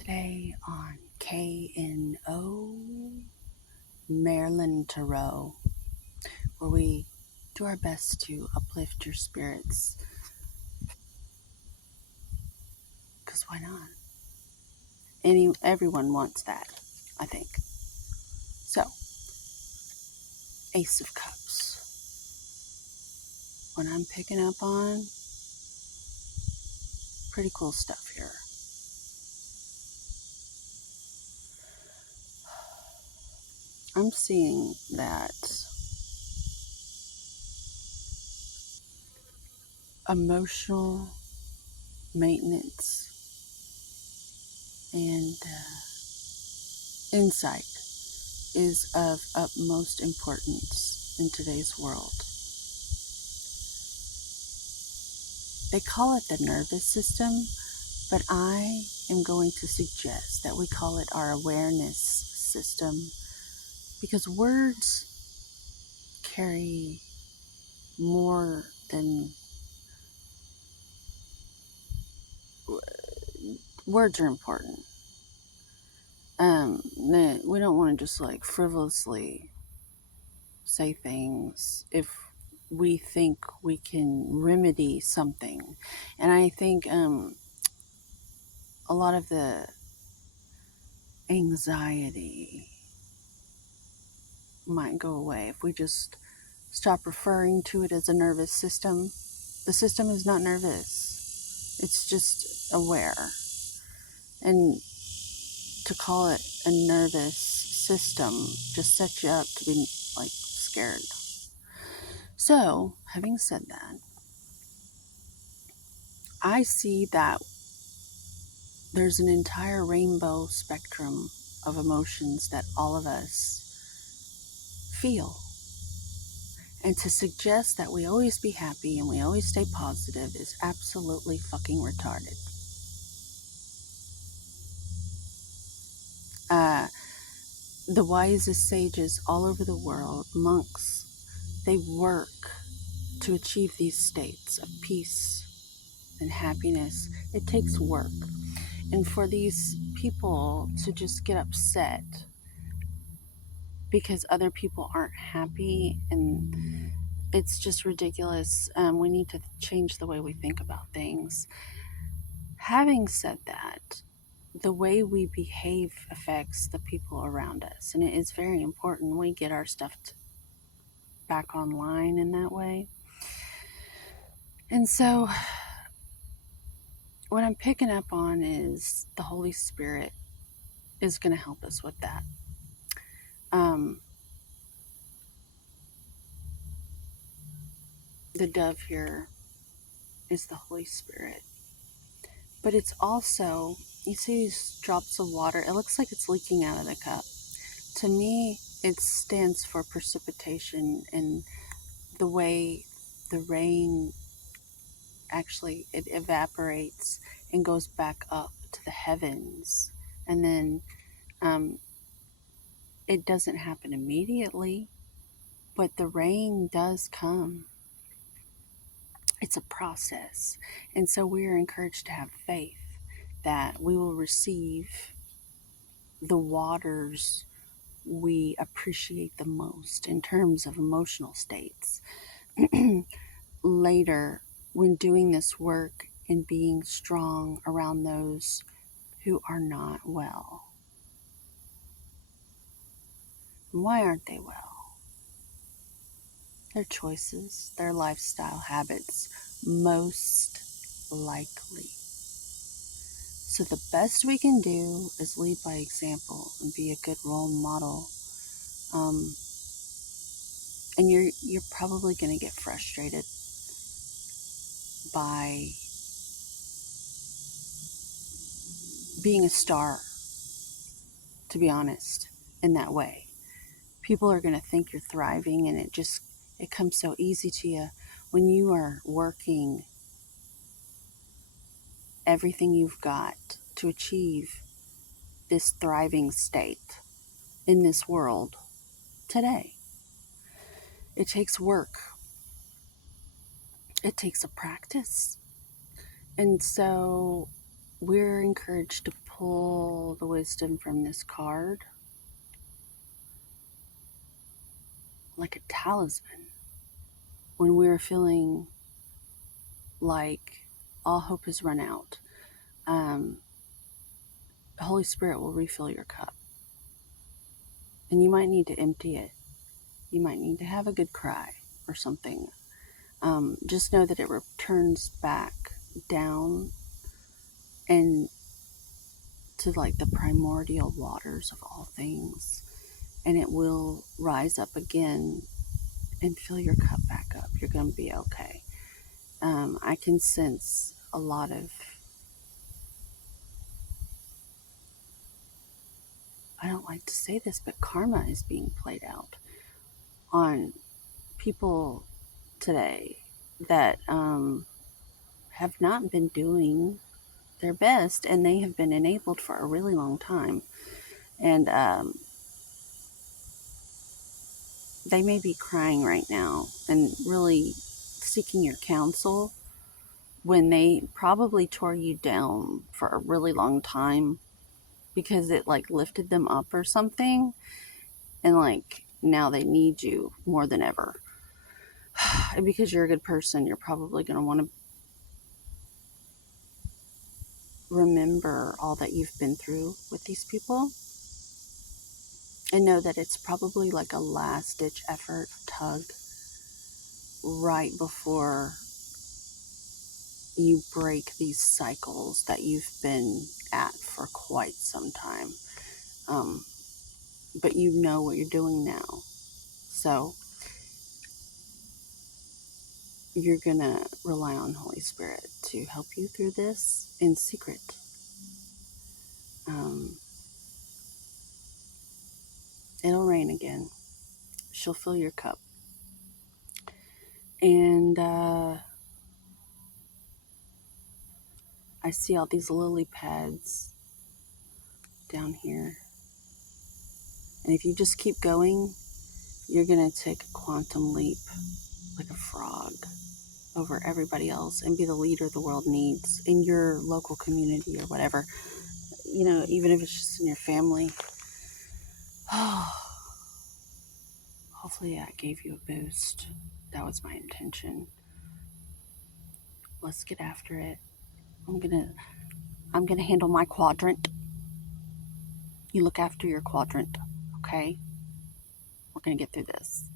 Today on KNO Marilyn Tarot, where we do our best to uplift your spirits. Because why not? Everyone wants that, I think. So, Ace of Cups. What I'm picking up on, pretty cool stuff here. I'm seeing that emotional maintenance and insight is of utmost importance in today's world. They call it the nervous system, but I am going to suggest that we call it our awareness system, because words carry more than words are important. We don't want to just like frivolously say things if we think we can remedy something. And I think a lot of the anxiety might go away if we just stop referring to it as a nervous system. The system is not nervous. It's just aware. And to call it a nervous system just sets you up to be like scared. So, having said that, I see that there's an entire rainbow spectrum of emotions that all of us feel. And to suggest that we always be happy and we always stay positive is absolutely fucking retarded. The wisest sages all over the world, monks, they work to achieve these states of peace and happiness. It takes work. And for these people to just get upset because other people aren't happy, and it's just ridiculous. We need to change the way we think about things. Having said that, the way we behave affects the people around us, and it is very important we get our stuff back online in that way. And so what I'm picking up on is the Holy Spirit is going to help us with that. The dove here is the Holy Spirit, but it's also, you see these drops of water, it looks like it's leaking out of the cup. To me, it stands for precipitation, and the way the rain actually, it evaporates and goes back up to the heavens, and then it doesn't happen immediately, but the rain does come. It's a process. And so we are encouraged to have faith that we will receive the waters we appreciate the most in terms of emotional states later when doing this work and being strong around those who are not well. Why aren't they well? Their choices, their lifestyle habits, most likely. So the best we can do is lead by example and be a good role model. And you're probably going to get frustrated by being a star, to be honest, in that way. People are going to think you're thriving, and it comes so easy to you when you are working everything you've got to achieve this thriving state in this world today. It takes work. It takes a practice. And so we're encouraged to pull the wisdom from this card like a talisman when we're feeling like all hope has run out. The Holy Spirit will refill your cup. And you might need to empty it. You might need to have a good cry or something. Just know that it returns back down and to like the primordial waters of all things. And it will rise up again and fill your cup back up. You're going to be okay. I can sense a lot of, I don't like to say this, but karma is being played out on people today that have not been doing their best, and they have been enabled for a really long time. And they may be crying right now and really seeking your counsel when they probably tore you down for a really long time because it like lifted them up or something, and like now they need you more than ever. And because you're a good person, you're probably going to want to remember all that you've been through with these people and know that it's probably like a last ditch effort tug right before you break these cycles that you've been at for quite some time. But you know what you're doing now. So you're going to rely on Holy Spirit to help you through this in secret. It'll rain again. She'll fill your cup. And I see all these lily pads down here. And if you just keep going, you're going to take a quantum leap like a frog over everybody else and be the leader the world needs in your local community or whatever. You know, even if it's just in your family. Hopefully that gave you a boost. That was my intention. Let's get after it. I'm gonna handle my quadrant. You look after your quadrant, okay? We're gonna get through this.